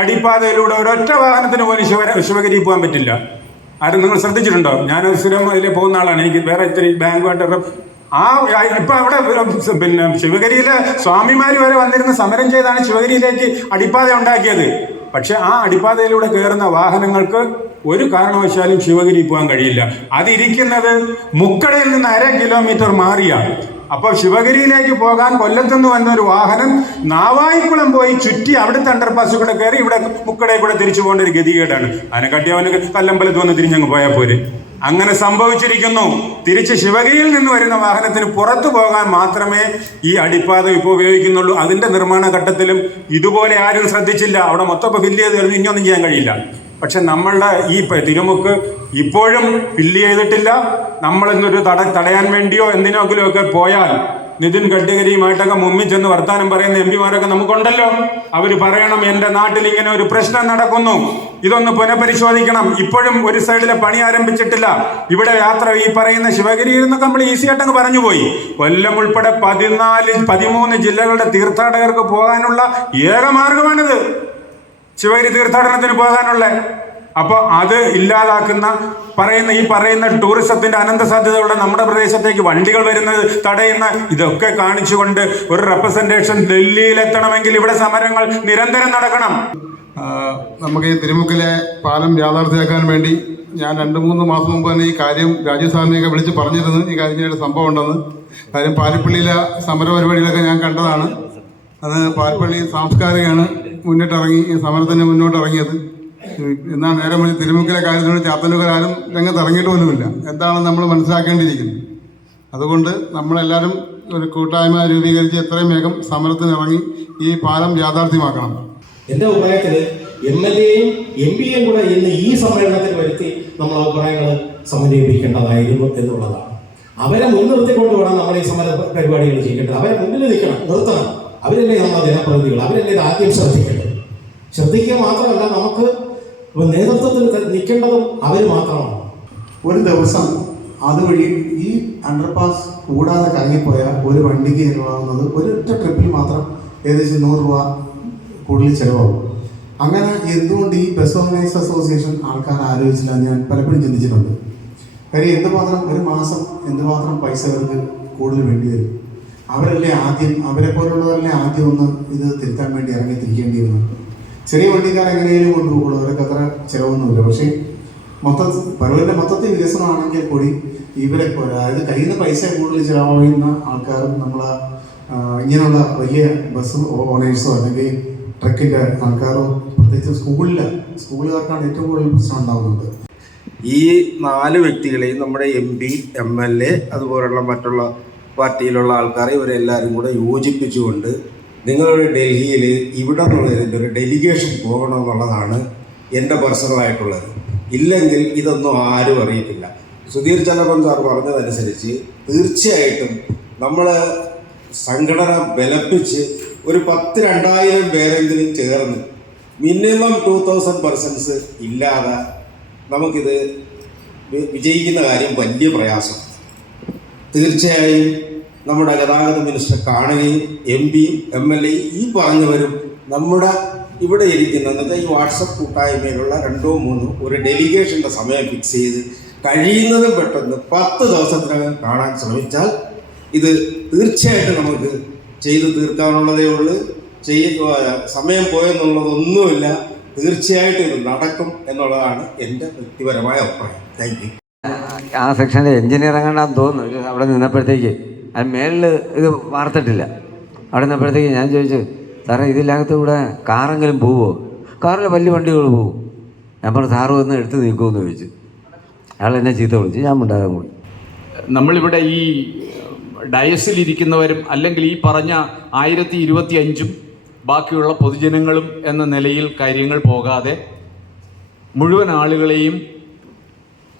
അടിപ്പാതയിലൂടെ ഒരൊറ്റ വാഹനത്തിന് പോലും ശിവഗിരി പോകാൻ പറ്റില്ല. ആരും നിങ്ങൾ ശ്രദ്ധിച്ചിട്ടുണ്ടോ? ഞാൻ സ്ഥിരം അതിലെ പോകുന്ന ആളാണ്. എനിക്ക് വേറെ ഇത്തിരി ബാങ്കുമായിട്ട് ഇപ്പൊ അവിടെ ശിവഗിരിയിലെ സ്വാമിമാര് വരെ വന്നിരുന്ന് സമരം ചെയ്താണ് ശിവഗിരിയിലേക്ക് അടിപ്പാത ഉണ്ടാക്കിയത്. പക്ഷെ ആ അടിപ്പാതയിലൂടെ കയറുന്ന വാഹനങ്ങൾക്ക് ഒരു കാരണവശാലും ശിവഗിരി പോകാൻ കഴിയില്ല. അതിരിക്കുന്നത് മുക്കടയിൽ നിന്ന് 1/2 കിലോമീറ്റർ മാറിയാണ്. അപ്പോൾ ശിവഗിരിയിലേക്ക് പോകാൻ കൊല്ലത്തുനിന്ന് വന്ന ഒരു വാഹനം നാവായിക്കുളം പോയി ചുറ്റി അവിടുത്തെ അണ്ടർപാസ് കൂടെ കയറി ഇവിടെ മുക്കടയിൽ കൂടെ തിരിച്ചു പോകേണ്ട ഒരു ഗതികേടാണ്. അതിനെക്കാട്ടി അവന് കല്ലമ്പലത്ത് വന്ന് തിരിഞ്ഞങ്ങ് പോയാൽ പോരെ. അങ്ങനെ സംഭവിച്ചിരിക്കുന്നു. തിരിച്ച് ശിവഗിരിയിൽ നിന്ന് വരുന്ന വാഹനത്തിന് പുറത്തു പോകാൻ മാത്രമേ ഈ അടിപ്പാത ഇപ്പോൾ ഉപയോഗിക്കുന്നുള്ളൂ. അതിൻ്റെ നിർമ്മാണ ഘട്ടത്തിലും ഇതുപോലെ ആരും ശ്രദ്ധിച്ചില്ല. അവിടെ മൊത്തം ഫില്ല് ചെയ്ത് കഴിഞ്ഞ് ഇനിയൊന്നും ചെയ്യാൻ കഴിയില്ല. പക്ഷെ നമ്മളുടെ ഈ തിരുമുക്ക് ഇപ്പോഴും ഫില്ല് ചെയ്തിട്ടില്ല. നമ്മളിന്നൊരു തടയാൻ വേണ്ടിയോ എന്തിനെങ്കിലും ഒക്കെ പോയാൽ നിതിൻ ഗഡ്കരിയുമായിട്ടൊക്കെ മുമ്പിൽ ചെന്ന് വർത്താനം പറയുന്ന എം പിമാരൊക്കെ നമുക്കുണ്ടല്ലോ. അവർ പറയണം എൻ്റെ നാട്ടിൽ ഇങ്ങനെ ഒരു പ്രശ്നം നടക്കുന്നു, ഇതൊന്ന് പുനഃപരിശോധിക്കണം. ഇപ്പോഴും ഒരു സൈഡിലെ പണി ആരംഭിച്ചിട്ടില്ല. ഇവിടെ യാത്ര ഈ പറയുന്ന ശിവഗിരിയിൽ നിന്നൊക്കെ നമ്മൾ ഈസി ആയിട്ടങ്ങ് പറഞ്ഞുപോയി. കൊല്ലം ഉൾപ്പെടെ 13 ജില്ലകളുടെ തീർത്ഥാടകർക്ക് പോകാനുള്ള ഏക മാർഗമാണിത്, ശിവഗിരി തീർത്ഥാടനത്തിന് പോകാനുള്ള. അപ്പോൾ അത് ഇല്ലാതാക്കുന്ന ഈ പറയുന്ന ടൂറിസത്തിന്റെ അനന്ത സാധ്യതയുള്ള നമ്മുടെ പ്രദേശത്തേക്ക് വണ്ടികൾ വരുന്നത് തടയുന്ന ഇതൊക്കെ കാണിച്ചുകൊണ്ട് ഒരു റെപ്രസെന്റേഷൻ ഡൽഹിയിലെത്തണമെങ്കിൽ ഇവിടെ സമരങ്ങൾ നിരന്തരം നടക്കണം. നമുക്ക് ഈ തിരുമുക്കിലെ പാലം യാഥാർത്ഥ്യമാക്കാൻ വേണ്ടി ഞാൻ 2-3 മാസം മുമ്പ് തന്നെ ഈ കാര്യം രാജീവ് സാറിനെയൊക്കെ വിളിച്ച് പറഞ്ഞിരുന്നു, ഈ കാര്യത്തിനൊരു സംഭവം ഉണ്ടെന്ന്. കാര്യം പാരിപ്പള്ളിയിലെ സമര പരിപാടികളൊക്കെ ഞാൻ കണ്ടതാണ്. അത് പാരിപ്പള്ളി സാംസ്കാരികമാണ് മുന്നിട്ടിറങ്ങി ഈ സമരത്തിന് മുന്നോട്ടിറങ്ങിയത്. എന്നാൽ നേരെ മറിച്ച് തിരുമുക്കിലെ കാര്യത്തിനോട് ചാത്തന്നൂരാരും രംഗത്ത് ഇറങ്ങിയിട്ട് പോലുമില്ല. എന്താണെന്ന് നമ്മൾ മനസ്സിലാക്കേണ്ടിയിരിക്കുന്നു. അതുകൊണ്ട് നമ്മളെല്ലാവരും ഒരു കൂട്ടായ്മ രൂപീകരിച്ച് എത്രയും വേഗം സമരത്തിനിറങ്ങി ഈ പാലം യാഥാർത്ഥ്യമാക്കണം. എൻ്റെ അഭിപ്രായത്തിൽ MLA-യും MP-യും കൂടെ ഇന്ന് ഈ സമ്മേളനത്തിൽ വരുത്തി നമ്മൾ അഭിപ്രായങ്ങൾ സമന്വയിപ്പിക്കേണ്ടതായിരുന്നു എന്നുള്ളതാണ്. അവരെ മുൻനിർത്തിക്കൊണ്ട് വേണം നമ്മൾ ഈ സമര പരിപാടികൾ ചെയ്യേണ്ടത്. അവരെ മുന്നിൽ നിൽക്കണം, നിർത്തണം. അവരല്ലേ നമ്മുടെ ജനപ്രതിനിധികൾ, അവരല്ലേ ഇത് ആദ്യം ശ്രദ്ധിക്കേണ്ടത്. ശ്രദ്ധിക്കുക മാത്രമല്ല, നമുക്ക് നേതൃത്വത്തിൽ നിൽക്കേണ്ടതും അവർ മാത്രമാണ്. ഒരു ദിവസം അതുവഴി ഈ അണ്ടർപാസ് കൂടാതെ കറങ്ങിപ്പോയ ഒരു വണ്ടിക്ക് ചിലവാകുന്നത് ഒരൊറ്റ ട്രിപ്പിൽ മാത്രം ഏകദേശം 100 രൂപ കൂടുതൽ ചിലവാകും. അങ്ങനെ എന്തുകൊണ്ട് ഈ ബസ് ഓർഗനൈസേഴ്സ് അസോസിയേഷൻ ആൾക്കാർ ആലോചിച്ചില്ല ഞാൻ പലപ്പോഴും ചിന്തിച്ചിട്ടുണ്ട്. കാര്യം ഒരു മാസം എന്തുമാത്രം പൈസ അവർക്ക് കൂടുതൽ വേണ്ടി വരും. അവരെ പോലുള്ളവരല്ലേ ആദ്യം ഒന്ന് ഇത് തിരുത്താൻ വേണ്ടി ഇറങ്ങി തിരിക്കേണ്ടി വരുന്നു. ചെറിയ വണ്ടിക്കാർ എങ്ങനെയും കൊണ്ടുപോകുള്ളൂ, അവരൊക്കെ അത്ര ചിലവൊന്നുമില്ല. പക്ഷേ പരവൂരിൻ്റെ മൊത്തത്തിൽ വികസനമാണെങ്കിൽ കൂടി ഇവരെ പോലെ, അതായത് കയ്യിൽ നിന്ന് പൈസ കൂടുതൽ ചിലവാകുന്ന ആൾക്കാരും ഇങ്ങനെയുള്ള വലിയ ബസ് ഓണേഴ്സോ അല്ലെങ്കിൽ ട്രക്കിൻ്റെ ആൾക്കാരോ, പ്രത്യേകിച്ച് സ്കൂളുകാർക്കാണ് ഏറ്റവും കൂടുതൽ പ്രശ്നം ഉണ്ടാകുന്നുണ്ട്. ഈ 4 വ്യക്തികളെയും നമ്മുടെ MP, MLA അതുപോലുള്ള മറ്റുള്ള പാർട്ടിയിലുള്ള ആൾക്കാരെ ഇവരെല്ലാവരും കൂടെ യോജിപ്പിച്ചുകൊണ്ട് നിങ്ങളുടെ ഡൽഹിയിൽ ഇവിടെ നിന്നതിൻ്റെ ഒരു ഡെലിഗേഷൻ പോകണമെന്നുള്ളതാണ് എൻ്റെ പേഴ്സണലായിട്ടുള്ളത്. ഇല്ലെങ്കിൽ ഇതൊന്നും ആരും അറിയത്തില്ല. സുധീർ ചന്ദ്രൻ സാർ പറഞ്ഞതനുസരിച്ച് തീർച്ചയായിട്ടും നമ്മൾ സംഘടന ബലപ്പിച്ച് ഒരു 10,000-2000 പേരെങ്കിലും ചേർന്ന് മിനിമം 2000 persons ഇല്ലാതെ നമുക്കിത് വിജയിക്കുന്ന കാര്യം വലിയ പ്രയാസം. തീർച്ചയായും നമ്മുടെ ഗതാഗത മിനിസ്റ്റർ കാണുകയും MP-യും MLA-യും ഈ പറഞ്ഞവരും നമ്മുടെ ഇവിടെ ഇരിക്കുന്ന ഈ വാട്സപ്പ് കൂട്ടായ്മയിലുള്ള 2-3 ഒരു ഡെലിഗേഷൻ്റെ സമയം ഫിക്സ് ചെയ്ത് കഴിയുന്നതും പെട്ടെന്ന് 10 ദിവസത്തിനകം കാണാൻ ശ്രമിച്ചാൽ ഇത് തീർച്ചയായിട്ടും നമുക്ക് ചെയ്തു തീർക്കാനുള്ളതേ ഉള്ളൂ. സമയം പോയെന്നുള്ളതൊന്നുമില്ല. തീർച്ചയായിട്ടും ഇത് നടക്കും എന്നുള്ളതാണ് എൻ്റെ വ്യക്തിപരമായ അഭിപ്രായം. Thank you. ആ സെക്ഷനിൽ എഞ്ചിനീയർ എങ്ങാണ്ടാന്ന് തോന്നുന്നു. അവിടെ നിന്നപ്പോഴത്തേക്ക് അത് മേളിൽ ഇത് വാർത്തിട്ടില്ല. അവിടെ നിന്നപ്പോഴത്തേക്ക് ഞാൻ ചോദിച്ചു, സാറേ ഇതിനകത്ത് കൂടെ കാറെങ്കിലും പോവുമോ? കാറിൽ വലിയ വണ്ടികൾ പോവും. ഞാൻ പറഞ്ഞു സാറ് വന്ന് എടുത്ത് നീക്കുമെന്ന് ചോദിച്ചു. അയാൾ എന്നെ ചീത്ത വിളിച്ചു. ഞാൻ ഉണ്ടാകാൻ പോയി. നമ്മളിവിടെ ഈ ഡയസിലിരിക്കുന്നവരും അല്ലെങ്കിൽ ഈ പറഞ്ഞ 1025 ബാക്കിയുള്ള പൊതുജനങ്ങളും എന്ന നിലയിൽ കാര്യങ്ങൾ പോകാതെ മുഴുവൻ ആളുകളെയും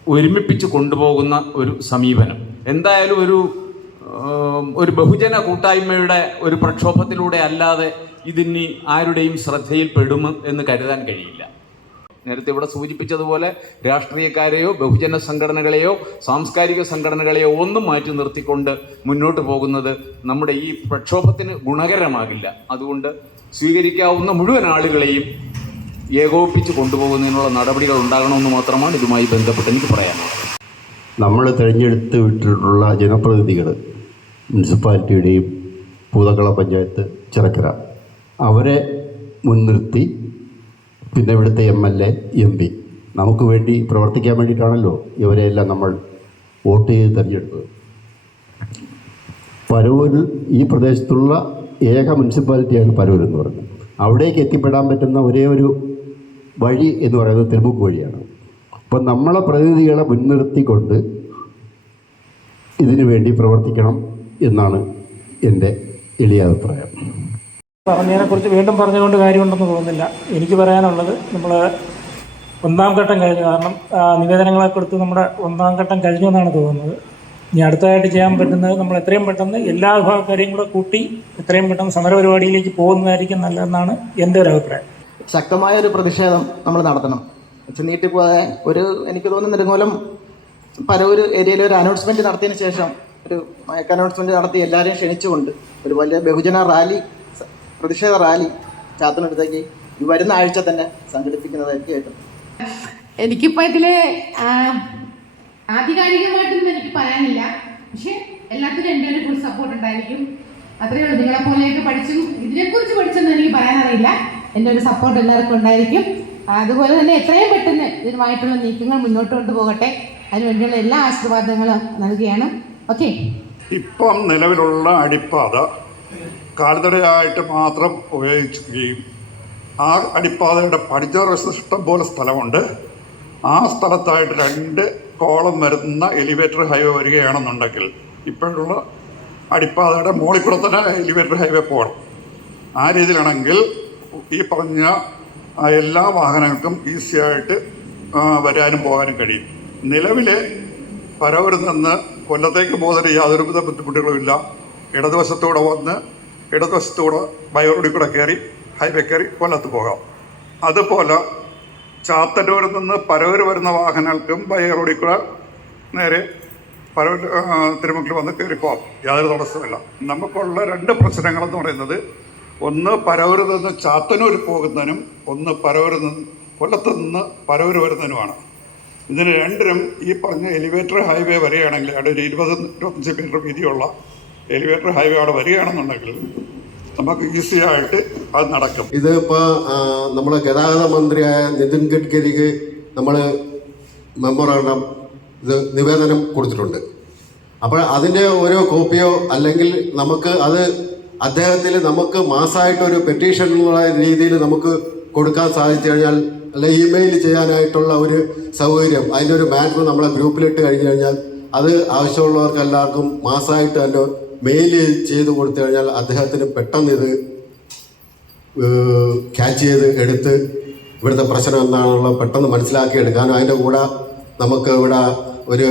ഒരുമിപ്പിച്ച് കൊണ്ടുപോകുന്ന ഒരു സമീപനം എന്തായാലും ഒരു ബഹുജന കൂട്ടായ്മയുടെ ഒരു പ്രക്ഷോഭത്തിലൂടെ അല്ലാതെ ഇതിനി ആരുടെയും ശ്രദ്ധയിൽപ്പെടും എന്ന് കരുതാൻ കഴിയില്ല. നേരത്തെ ഇവിടെ സൂചിപ്പിച്ചതുപോലെ രാഷ്ട്രീയക്കാരെയോ ബഹുജന സംഘടനകളെയോ സാംസ്കാരിക സംഘടനകളെയോ ഒന്നും മാറ്റി നിർത്തിക്കൊണ്ട് മുന്നോട്ട് പോകുന്നത് നമ്മുടെ ഈ പ്രക്ഷോഭത്തിന് ഗുണകരമാകില്ല. അതുകൊണ്ട് സ്വീകരിക്കാവുന്ന മുഴുവൻ ആളുകളെയും ഏകോപിപ്പിച്ച് കൊണ്ടുപോകുന്നതിനുള്ള നടപടികൾ ഉണ്ടാകണമെന്ന് മാത്രമാണ് ഇതുമായി ബന്ധപ്പെട്ട് എനിക്ക് പറയാനുള്ളത്. നമ്മൾ തിരഞ്ഞെടുത്ത് വിട്ടിട്ടുള്ള ജനപ്രതിനിധികൾ, മുനിസിപ്പാലിറ്റിയുടെയും പൂതക്കള പഞ്ചായത്ത്, ചിറക്കര, അവരെ മുൻനിർത്തി പിന്നെ ഇവിടുത്തെ MLA, MP നമുക്ക് വേണ്ടി പ്രവർത്തിക്കാൻ വേണ്ടിയിട്ടാണല്ലോ ഇവരെയെല്ലാം നമ്മൾ വോട്ട് ചെയ്ത് തിരഞ്ഞെടുത്തത്. പരവൂരിൽ ഈ പ്രദേശത്തുള്ള ഏക മുനിസിപ്പാലിറ്റിയാണ് പരവൂർ എന്ന് പറയുന്നത്. അവിടേക്ക് എത്തിപ്പെടാൻ പറ്റുന്ന ഒരേ ഒരു വഴി എന്ന് പറയുന്നത് തിരുമുക്ക് വഴിയാണ്. അപ്പം നമ്മളെ പ്രതിനിധികളെ മുൻനിർത്തിക്കൊണ്ട് ഇതിനു വേണ്ടി പ്രവർത്തിക്കണം എന്നാണ് എൻ്റെ എളിയ അഭിപ്രായം. പറഞ്ഞതിനെക്കുറിച്ച് വീണ്ടും പറഞ്ഞുകൊണ്ട് കാര്യമുണ്ടെന്ന് തോന്നുന്നില്ല. എനിക്ക് പറയാനുള്ളത്, നമ്മൾ 1ാം ഘട്ടം കഴിഞ്ഞു. കാരണം നിവേദനങ്ങളെ കൊടുത്ത് നമ്മുടെ 1ാം ഘട്ടം കഴിഞ്ഞു എന്നാണ് തോന്നുന്നത്. ഇനി അടുത്തതായിട്ട് ചെയ്യാൻ പറ്റുന്നത് നമ്മൾ എത്രയും പെട്ടെന്ന് എല്ലാ വിഭാഗക്കാരെയും കൂടെ കൂട്ടി എത്രയും പെട്ടെന്ന് സമരപരിപാടിയിലേക്ക് പോകുന്നതായിരിക്കും നല്ലതെന്നാണ് എൻ്റെ ഒരു അഭിപ്രായം. ശക്തമായ ഒരു പ്രതിഷേധം നമ്മൾ നടത്തണം. നീട്ടിപ്പോകാതെ എനിക്ക് തോന്നുന്നു നെടുങ്ങോലം പരവൂര് ഏരിയയിൽ ഒരു അനൗൺസ്മെൻറ്റ് നടത്തിയതിന് ശേഷം ഒരു മയക്ക് അനൗൺസ്മെൻറ്റ് നടത്തി എല്ലാവരെയും ക്ഷണിച്ചുകൊണ്ട് ഒരു വലിയ ബഹുജന റാലി, പ്രതിഷേധ റാലി ചാത്തനടുത്തേക്ക് ഈ വരുന്ന ആഴ്ച തന്നെ സംഘടിപ്പിക്കുന്നതായിരിക്കും ഏറ്റവും. എനിക്കിപ്പോൾ ഇതിൽ ആധികാരികമായിട്ടൊന്നും എനിക്ക് പറയാനില്ല. പക്ഷേ എല്ലാത്തിനും എൻ്റെ ഒരു ഫുൾ സപ്പോർട്ട് ഉണ്ടായിരിക്കും. അത്രയേ ഉള്ളൂ. നിങ്ങളെപ്പോലെയൊക്കെ പഠിച്ചും ഇതിനെക്കുറിച്ച് പഠിച്ചൊന്നും എനിക്ക് പറയാനറിയില്ല. എൻ്റെ ഒരു സപ്പോർട്ട് എല്ലാവർക്കും ഉണ്ടായിരിക്കും. അതുപോലെ തന്നെ എത്രയും പെട്ടെന്ന് ഇതിനുമായിട്ടുള്ള നീക്കങ്ങൾ മുന്നോട്ട് കൊണ്ടുപോകട്ടെ. അതിനുവേണ്ടിയുള്ള എല്ലാ ആശീർവാദങ്ങളും നൽകുകയാണ്. ഓക്കെ. ഇപ്പം നിലവിലുള്ള അടിപ്പാത കാൽനടയായിട്ട് മാത്രം ഉപയോഗിക്കുകയും ആ അടിപ്പാതയുടെ പടിഞ്ഞാറ് വശത്ത് ഇഷ്ടംപോലെ സ്ഥലമുണ്ട്. ആ സ്ഥലത്തായിട്ട് 2 കോളം വരുന്ന എലിവേറ്റർ ഹൈവേ വരികയാണെന്നുണ്ടെങ്കിൽ ഇപ്പോഴുള്ള അടിപ്പാതയുടെ മുകളിൽ കൂടെ തന്നെ എലിവേറ്റർ ഹൈവേ പോകണം. ആ രീതിയിലാണെങ്കിൽ ഈ പറഞ്ഞ എല്ലാ വാഹനങ്ങൾക്കും ഈസിയായിട്ട് വരാനും പോകാനും കഴിയും. നിലവിൽ പരവൂരിൽ നിന്ന് കൊല്ലത്തേക്ക് പോകുന്നതിന് യാതൊരുവിധ ബുദ്ധിമുട്ടുകളുമില്ല. ഇടതുവശത്തൂടെ വന്ന് ഇടതുവശത്തൂടെ ബൈറോഡിൽ കൂടെ കയറി ഹൈവേ കയറി കൊല്ലത്ത് പോകാം. അതുപോലെ ചാത്തന്നൂരിൽ നിന്ന് പരവൂർ വരുന്ന വാഹനങ്ങൾക്കും ബൈറോഡിൽ കൂടെ നേരെ പരവൂർ തിരുമുക്കിൽ വന്ന് കയറി പോകാം. യാതൊരു തടസ്സമില്ല. നമുക്കുള്ള 2 പ്രശ്നങ്ങളെന്ന് പറയുന്നത്, ഒന്ന് പരവൂരിൽ നിന്ന് ചാത്തന്നൂർ പോകുന്നതിനും ഒന്ന് പരവൂരിൽ നിന്ന് കൊല്ലത്ത് നിന്ന് പരവൂർ വരുന്നതിനുമാണ്. ഇതിന് രണ്ടിനും ഈ പറഞ്ഞ എലിവേറ്റർ ഹൈവേ വരികയാണെങ്കിൽ അവിടെ ഒരു 20-25 മീറ്റർ വീതിയുള്ള എലിവേറ്റർ ഹൈവേ അവിടെ വരികയാണെന്നുണ്ടെങ്കിൽ നമുക്ക് ഈസിയായിട്ട് അത് നടക്കും. ഇതിപ്പോൾ നമ്മൾ ഗതാഗത മന്ത്രിയായ നിതിൻ ഗഡ്കരിക്ക് നമ്മൾ മെമ്മോറാണ്ടം നിവേദനം കൊടുത്തിട്ടുണ്ട്. അപ്പോൾ അതിൻ്റെ ഓരോ കോപ്പിയോ അല്ലെങ്കിൽ നമുക്ക് അത് അദ്ദേഹത്തിൽ നമുക്ക് മാസമായിട്ടൊരു പെറ്റീഷൻ എന്നുള്ള രീതിയിൽ നമുക്ക് കൊടുക്കാൻ സാധിച്ചു കഴിഞ്ഞാൽ, അല്ലെ ഇമെയിൽ ചെയ്യാനായിട്ടുള്ള ഒരു സൗകര്യം, അതിൻ്റെ ഒരു മാറ്റർ നമ്മളെ ഗ്രൂപ്പിലിട്ട് കഴിഞ്ഞ് കഴിഞ്ഞാൽ അത് ആവശ്യമുള്ളവർക്ക് എല്ലാവർക്കും മാസമായിട്ട് അതിൻ്റെ മെയിൽ ചെയ്ത് കൊടുത്തു കഴിഞ്ഞാൽ അദ്ദേഹത്തിന് പെട്ടെന്ന് ഇത് ക്യാച്ച് ചെയ്ത് എടുത്ത് ഇവിടുത്തെ പ്രശ്നം എന്താണെന്നുള്ള പെട്ടെന്ന് മനസ്സിലാക്കി എടുക്കാനും, അതിൻ്റെ കൂടെ നമുക്ക് ഇവിടെ ഒരു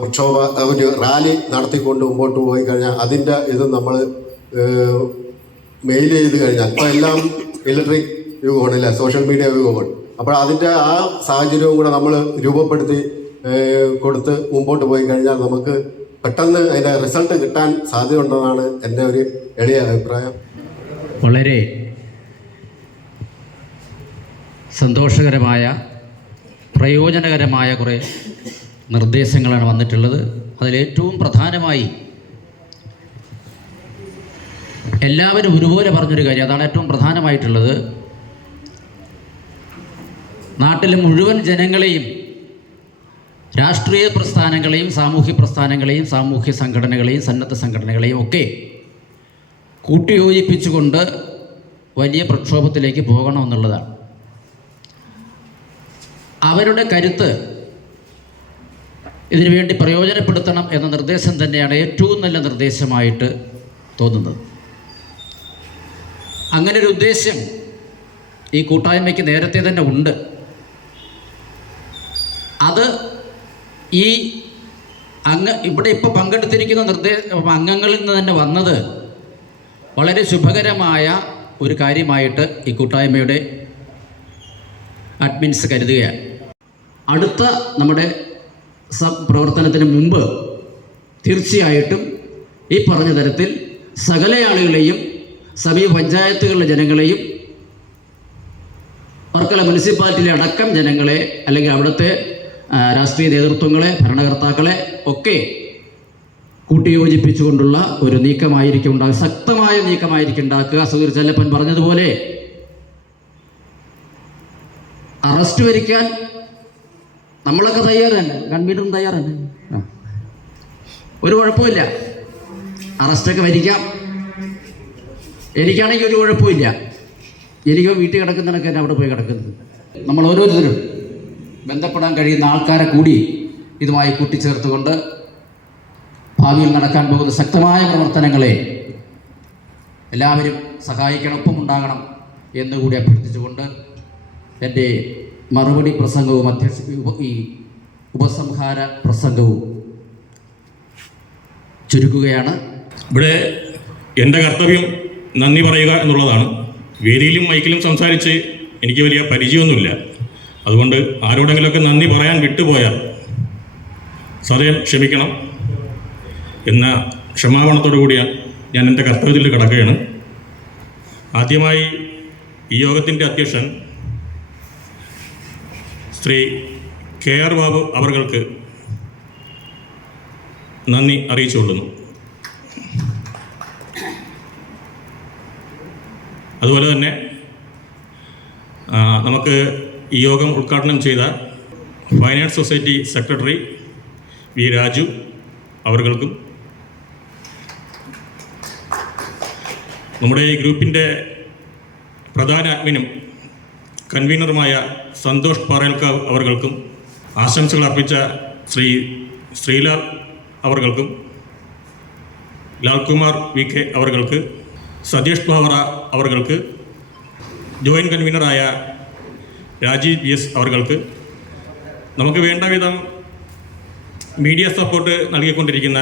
പ്രക്ഷോഭ ഒരു റാലി നടത്തിക്കൊണ്ട് മുമ്പോട്ട് പോയി കഴിഞ്ഞാൽ അതിൻ്റെ ഇത് നമ്മൾ മെയിൽ ചെയ്ത് കഴിഞ്ഞാൽ ഇപ്പോൾ എല്ലാം ഇലക്ട്രിക് യുഗമാണില്ല, സോഷ്യൽ മീഡിയ യുഗമാണ്. അപ്പോൾ അതിൻ്റെ ആ സാഹചര്യവും കൂടെ നമ്മൾ രൂപപ്പെടുത്തി കൊടുത്ത് മുമ്പോട്ട് പോയി കഴിഞ്ഞാൽ നമുക്ക് പെട്ടെന്ന് അതിൻ്റെ റിസൾട്ട് കിട്ടാൻ സാധ്യതയുണ്ടെന്നാണ് എൻ്റെ ഒരു എളിയ അഭിപ്രായം. വളരെ സന്തോഷകരമായ പ്രയോജനകരമായ കുറേ നിർദ്ദേശങ്ങളാണ് വന്നിട്ടുള്ളത്. അതിലേറ്റവും പ്രധാനമായി എല്ലാവരും ഒരുപോലെ പറഞ്ഞൊരു കാര്യം, അതാണ് ഏറ്റവും പ്രധാനമായിട്ടുള്ളത്. നാട്ടിലെ മുഴുവൻ ജനങ്ങളെയും, രാഷ്ട്രീയ പ്രസ്ഥാനങ്ങളെയും സാമൂഹ്യ പ്രസ്ഥാനങ്ങളെയും സാമൂഹ്യ സംഘടനകളെയും സന്നദ്ധ സംഘടനകളെയും ഒക്കെ കൂട്ടിയോജിപ്പിച്ചുകൊണ്ട് വലിയ പ്രക്ഷോഭത്തിലേക്ക് പോകണമെന്നുള്ളതാണ്. അവരുടെ കരുത്ത് ഇതിനുവേണ്ടി പ്രയോജനപ്പെടുത്തണം എന്ന നിർദ്ദേശം തന്നെയാണ് ഏറ്റവും നല്ല നിർദ്ദേശമായിട്ട് തോന്നുന്നത്. അങ്ങനൊരു ഉദ്ദേശ്യം ഈ കൂട്ടായ്മയ്ക്ക് നേരത്തെ തന്നെ ഉണ്ട്. അത് ഈ ഇവിടെ ഇപ്പോൾ പങ്കെടുത്തിരിക്കുന്ന അംഗങ്ങളിൽ നിന്ന് തന്നെ വന്നത് വളരെ ശുഭകരമായ ഒരു കാര്യമായിട്ട് ഈ കൂട്ടായ്മയുടെ അഡ്മിൻസ് കരുതുകയാണ്. അടുത്ത നമ്മുടെ പ്രവർത്തനത്തിന് മുമ്പ് തീർച്ചയായിട്ടും ഈ പറഞ്ഞ തരത്തിൽ സകല ആളുകളെയും, സമീപ പഞ്ചായത്തുകളിലെ ജനങ്ങളെയും, വർക്കല മുനിസിപ്പാലിറ്റിയിലെ അടക്കം ജനങ്ങളെ, അല്ലെങ്കിൽ അവിടുത്തെ രാഷ്ട്രീയ നേതൃത്വങ്ങളെ, ഭരണകർത്താക്കളെ ഒക്കെ കൂട്ടിയോജിപ്പിച്ചുകൊണ്ടുള്ള ഒരു നീക്കമായിരിക്കും ഉണ്ടാകുക. ശക്തമായ നീക്കമായിരിക്കും ഉണ്ടാക്കുക. സുധീർ ചെല്ലപ്പൻ പറഞ്ഞതുപോലെ അറസ്റ്റ് വരിക്കാൻ നമ്മളൊക്കെ തയ്യാറന്നെ, കൺവീനറും തയ്യാറന്നെ, ഒരു കുഴപ്പമില്ല. അറസ്റ്റൊക്കെ വരിക്കാം. എനിക്കാണെങ്കിൽ ഒരു കുഴപ്പമില്ല. എനിക്ക് വീട്ടിൽ കിടക്കുന്നതൊക്കെ തന്നെ അവിടെ പോയി കിടക്കുന്നത്. നമ്മൾ ഓരോരുത്തരും ബന്ധപ്പെടാൻ കഴിയുന്ന ആൾക്കാരെ കൂടി ഇതുമായി കൂട്ടിച്ചേർത്തുകൊണ്ട് ഭാവിയിൽ നടക്കാൻ പോകുന്ന ശക്തമായ പ്രവർത്തനങ്ങളെ എല്ലാവരും സഹായിക്കണം, ഒപ്പമുണ്ടാകണം എന്നുകൂടി അഭ്യർത്ഥിച്ചുകൊണ്ട് എൻ്റെ മറുപടി പ്രസംഗവും ഈ ഉപസംഹാര പ്രസംഗവും ചുരുക്കുകയാണ്. ഇവിടെ എൻ്റെ കർത്തവ്യം നന്ദി പറയുക എന്നുള്ളതാണ്. വേദിയിലും മൈക്കിലും സംസാരിച്ച് എനിക്ക് വലിയ പരിചയമൊന്നുമില്ല. അതുകൊണ്ട് ആരോടെങ്കിലുമൊക്കെ നന്ദി പറയാൻ വിട്ടുപോയാൽ സദയം ക്ഷമിക്കണം എന്ന ക്ഷമാപണത്തോടു കൂടിയാണ് ഞാൻ എൻ്റെ കർത്തവ്യത്തിൽ കടക്കുകയാണ്. ആദ്യമായി ഈ യോഗത്തിൻ്റെ അധ്യക്ഷൻ ശ്രീ KR ബാബു അവർക്ക് നന്ദി അറിയിച്ചുകൊള്ളുന്നു. അതുപോലെ തന്നെ നമുക്ക് ഈ യോഗം ഉദ്ഘാടനം ചെയ്ത finance society secretary V Raju അവർക്കും, നമ്മുടെ ഈ ഗ്രൂപ്പിൻ്റെ പ്രധാന അഡ്മിനും കൺവീനറുമായ സന്തോഷ് പാറേൽക്കാവ് അവർക്കും, ആശംസകൾ അർപ്പിച്ച ശ്രീ ശ്രീലാൽ അവർക്കും, ലാൽകുമാർ VK അവർക്ക്, സതീഷ് ബാവറ അവർക്ക്, ജോയിൻറ്റ് കൺവീനറായ രാജീവ് VS അവർക്ക്, നമുക്ക് വേണ്ട വിധം മീഡിയ സപ്പോർട്ട് നൽകിക്കൊണ്ടിരിക്കുന്ന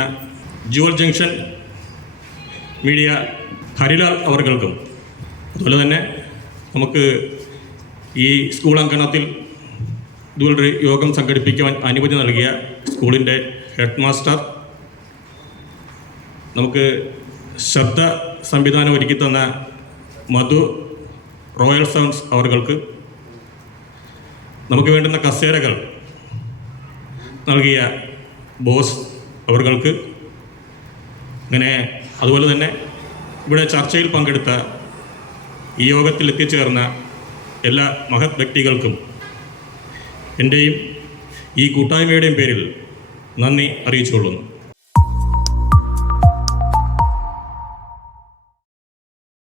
ജുവൽ ജംഗ്ഷൻ മീഡിയ ഹരിലാൽ അവർക്കും, അതുപോലെ തന്നെ നമുക്ക് ഈ സ്കൂൾ അങ്കണത്തിൽ ഇതുപോലൊരു യോഗം സംഘടിപ്പിക്കുവാൻ അനുമതി നൽകിയ സ്കൂളിൻ്റെ ഹെഡ് മാസ്റ്റർ, നമുക്ക് ശബ്ദ സംവിധാനം ഒരുക്കി തന്ന മധു റോയൽ സൗണ്ട്സ് അവർക്ക്, നമുക്ക് വേണ്ടുന്ന കസേരകൾ നൽകിയ ബോസ് അവർക്ക്, അങ്ങനെ അതുപോലെ തന്നെ ഇവിടെ ചർച്ചയിൽ പങ്കെടുത്ത ഈ യോഗത്തിൽ എത്തിച്ചേർന്ന എല്ലാ മഹത് വ്യക്തികൾക്കും എൻ്റെയും ഈ കൂട്ടായ്മയുടെയും പേരിൽ നന്ദി അറിയിച്ചുകൊള്ളുന്നു.